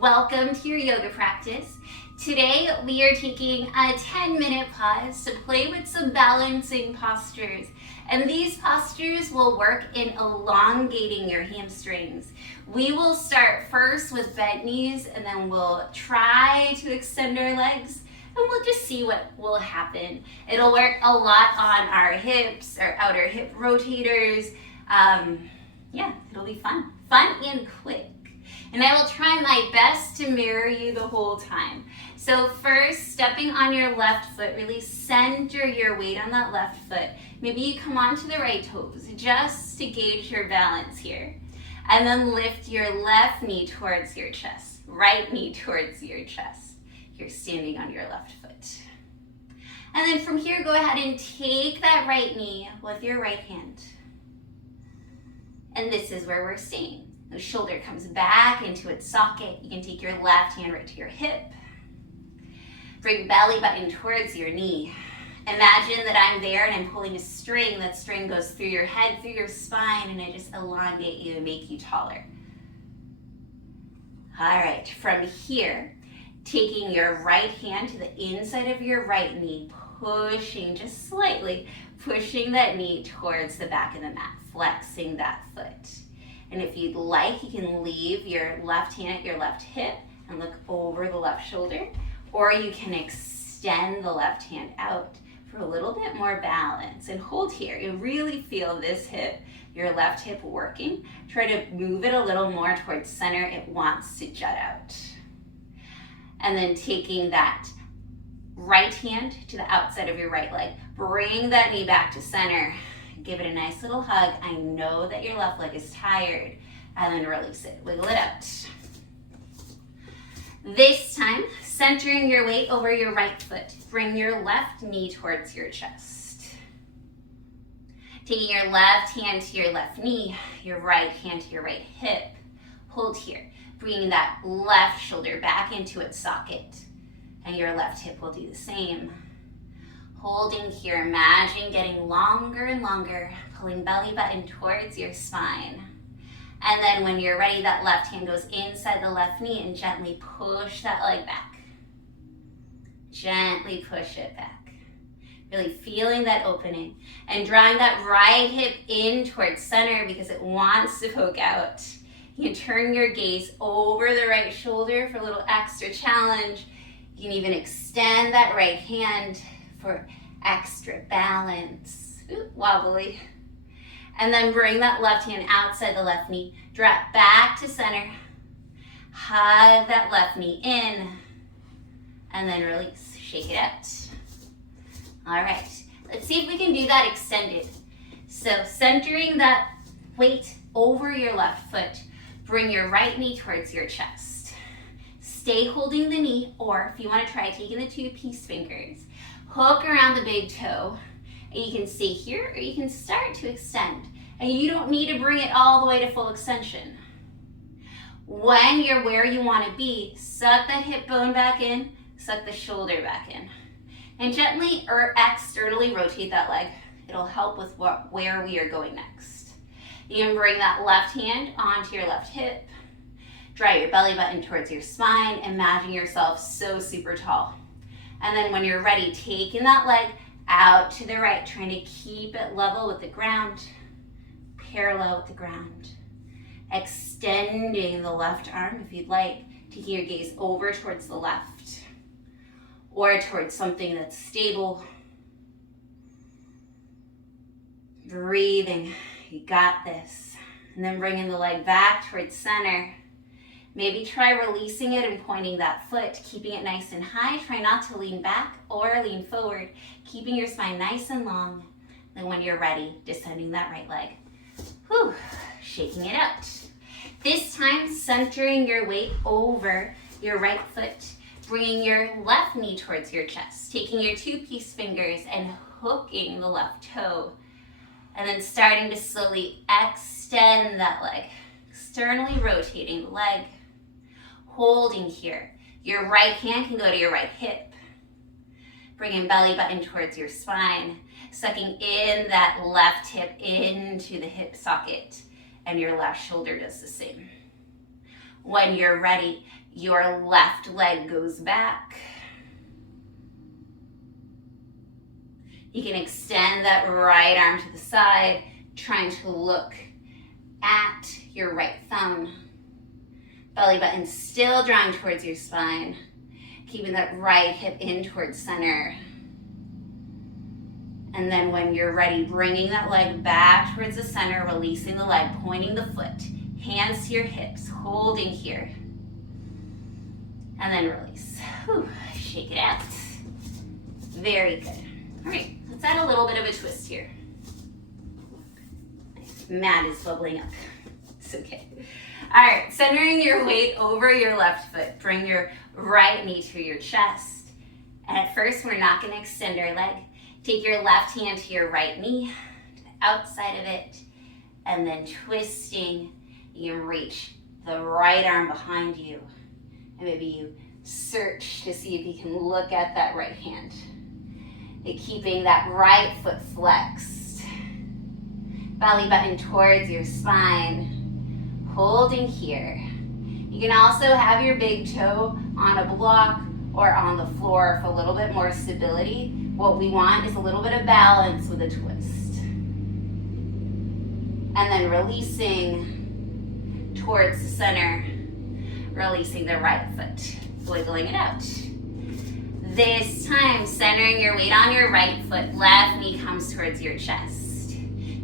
Welcome to your yoga practice. Today we are taking a 10-minute pause to play with some balancing postures. And these postures will work in elongating your hamstrings. We will start first with bent knees and then we'll try to extend our legs and we'll just see what will happen. It'll work a lot on our hips, our outer hip rotators. It'll be fun and quick. And I will try my best to mirror you the whole time. So first, stepping on your left foot, really center your weight on that left foot. Maybe you come onto the right toes just to gauge your balance here. And then lift your left knee towards your chest, right knee towards your chest. You're standing on your left foot. And then from here, go ahead and take that right knee with your right hand. And this is where we're staying. The shoulder comes back into its socket. You can take your left hand right to your hip. Bring belly button towards your knee. Imagine that I'm there and I'm pulling a string. That string goes through your head, through your spine, and I just elongate you and make you taller. All right, from here, taking your right hand to the inside of your right knee, pushing just slightly, pushing that knee towards the back of the mat, flexing that foot. And if you'd like, you can leave your left hand at your left hip and look over the left shoulder, or you can extend the left hand out for a little bit more balance and hold here. You really feel this hip, your left hip working. Try to move it a little more towards center. It wants to jut out. And then taking that right hand to the outside of your right leg, bring that knee back to center. Give it a nice little hug. I know that your left leg is tired. And then release it. Wiggle it out. This time, centering your weight over your right foot. Bring your left knee towards your chest. Taking your left hand to your left knee, your right hand to your right hip. Hold here. Bringing that left shoulder back into its socket. And your left hip will do the same. Holding here, imagine getting longer and longer, pulling belly button towards your spine. And then when you're ready, that left hand goes inside the left knee and gently push that leg back. Gently push it back. Really feeling that opening and drawing that right hip in towards center because it wants to poke out. You can turn your gaze over the right shoulder for a little extra challenge. You can even extend that right hand for extra balance. Ooh, wobbly. And then bring that left hand outside the left knee. Drop back to center. Hug that left knee in. And then release. Shake it out. All right. Let's see if we can do that extended. So centering that weight over your left foot. Bring your right knee towards your chest. Stay holding the knee, or if you want to try taking the two peace fingers, hook around the big toe, and you can stay here or you can start to extend. And you don't need to bring it all the way to full extension. When you're where you want to be, suck that hip bone back in, suck the shoulder back in. And gently or externally rotate that leg. It'll help with where we are going next. You can bring that left hand onto your left hip. Draw your belly button towards your spine. Imagine yourself so super tall. And then when you're ready, taking that leg out to the right, trying to keep it level with the ground, parallel with the ground. Extending the left arm if you'd like, taking your gaze over towards the left or towards something that's stable. Breathing, you got this. And then bringing the leg back towards center. Maybe try releasing it and pointing that foot, keeping it nice and high. Try not to lean back or lean forward, keeping your spine nice and long. Then when you're ready, descending that right leg. Whew, shaking it out. This time, centering your weight over your right foot, bringing your left knee towards your chest, taking your two peace fingers and hooking the left toe. And then starting to slowly extend that leg, externally rotating the leg. Holding here. Your right hand can go to your right hip. Bringing belly button towards your spine. Sucking in that left hip into the hip socket. And your left shoulder does the same. When you're ready, your left leg goes back. You can extend that right arm to the side, trying to look at your right thumb. Belly button still drawing towards your spine. Keeping that right hip in towards center. And then when you're ready, bringing that leg back towards the center, releasing the leg, pointing the foot, hands to your hips, holding here. And then release. Whew, shake it out. Very good. All right, let's add a little bit of a twist here. Mat is bubbling up. It's okay. All right, centering your weight over your left foot. Bring your right knee to your chest. And at first, we're not going to extend our leg. Take your left hand to your right knee, to the outside of it, and then twisting, you can reach the right arm behind you. And maybe you search to see if you can look at that right hand. And keeping that right foot flexed. Belly button towards your spine. Holding here. You can also have your big toe on a block or on the floor for a little bit more stability. What we want is a little bit of balance with a twist. And then releasing towards the center. Releasing the right foot. Wiggling it out. This time, centering your weight on your right foot. Left knee comes towards your chest.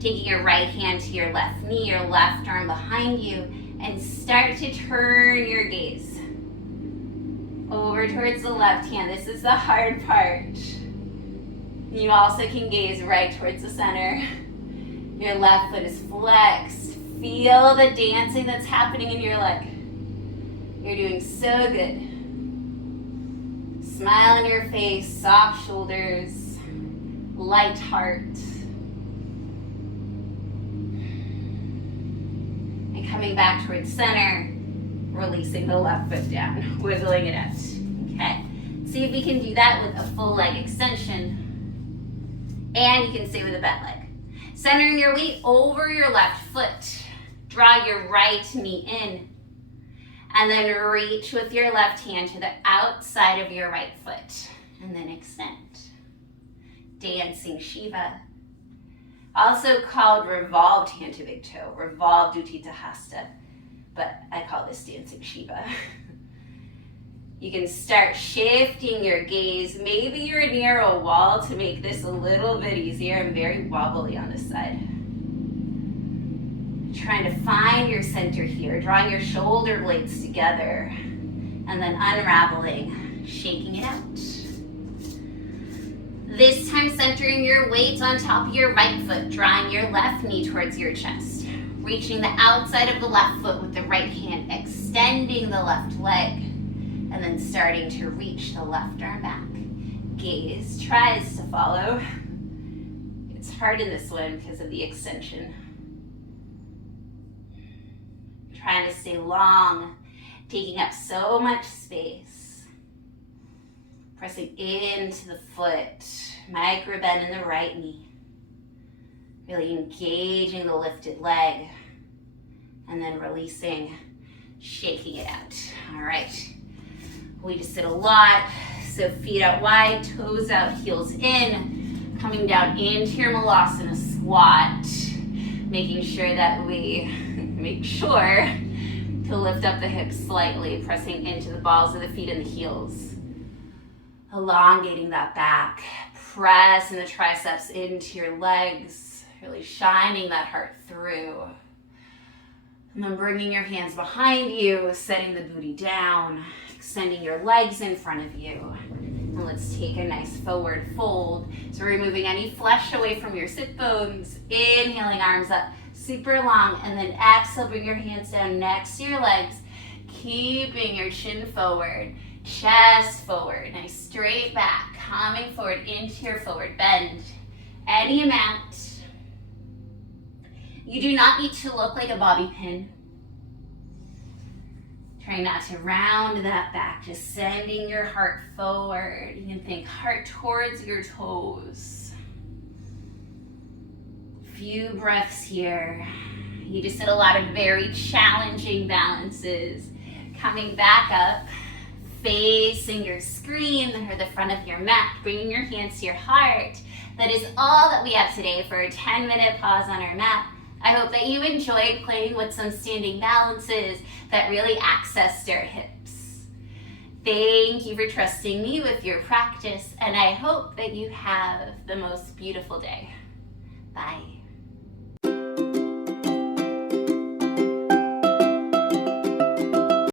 Taking your right hand to your left knee, your left arm behind you, and start to turn your gaze over towards the left hand. This is the hard part. You also can gaze right towards the center. Your left foot is flexed. Feel the dancing that's happening in your leg. You're doing so good. Smile in your face, soft shoulders, light heart. And coming back towards center, releasing the left foot down, wiggling it out. Okay, see if we can do that with a full leg extension. And you can stay with a bent leg. Centering your weight over your left foot. Draw your right knee in. And then reach with your left hand to the outside of your right foot. And then extend. Dancing Shiva. Also called revolved hand to big toe. Revolved Utthita Hasta. But I call this dancing Shiva. You can start shifting your gaze. Maybe you're near a wall to make this a little bit easier. I'm very wobbly on this side. Trying to find your center here, drawing your shoulder blades together, and then unraveling, shaking it out. This time centering your weight on top of your right foot, drawing your left knee towards your chest, reaching the outside of the left foot with the right hand, extending the left leg, and then starting to reach the left arm back. Gaze tries to follow. It's hard in this one because of the extension. Trying to stay long, taking up so much space. Pressing into the foot, micro bend in the right knee. Really engaging the lifted leg. And then releasing, shaking it out. All right. We just did a lot. So feet out wide, toes out, heels in. Coming down into your Malasana squat. Making sure that we make sure to lift up the hips slightly, pressing into the balls of the feet and the heels. Elongating that back. Pressing the triceps into your legs. Really shining that heart through. And then bringing your hands behind you, setting the booty down, extending your legs in front of you. And let's take a nice forward fold. So removing any flesh away from your sit bones. Inhaling arms up, super long. And then exhale, bring your hands down next to your legs. Keeping your chin forward, chest forward. Nice straight back, coming forward into your forward bend. Any amount. You do not need to look like a bobby pin. Try not to round that back, just sending your heart forward. You can think heart towards your toes. Few breaths here. You just did a lot of very challenging balances. Coming back up, facing your screen or the front of your mat, bringing your hands to your heart. That is all that we have today for a 10-minute pause on our mat. I hope that you enjoyed playing with some standing balances that really accessed our hips. Thank you for trusting me with your practice, and I hope that you have the most beautiful day. Bye.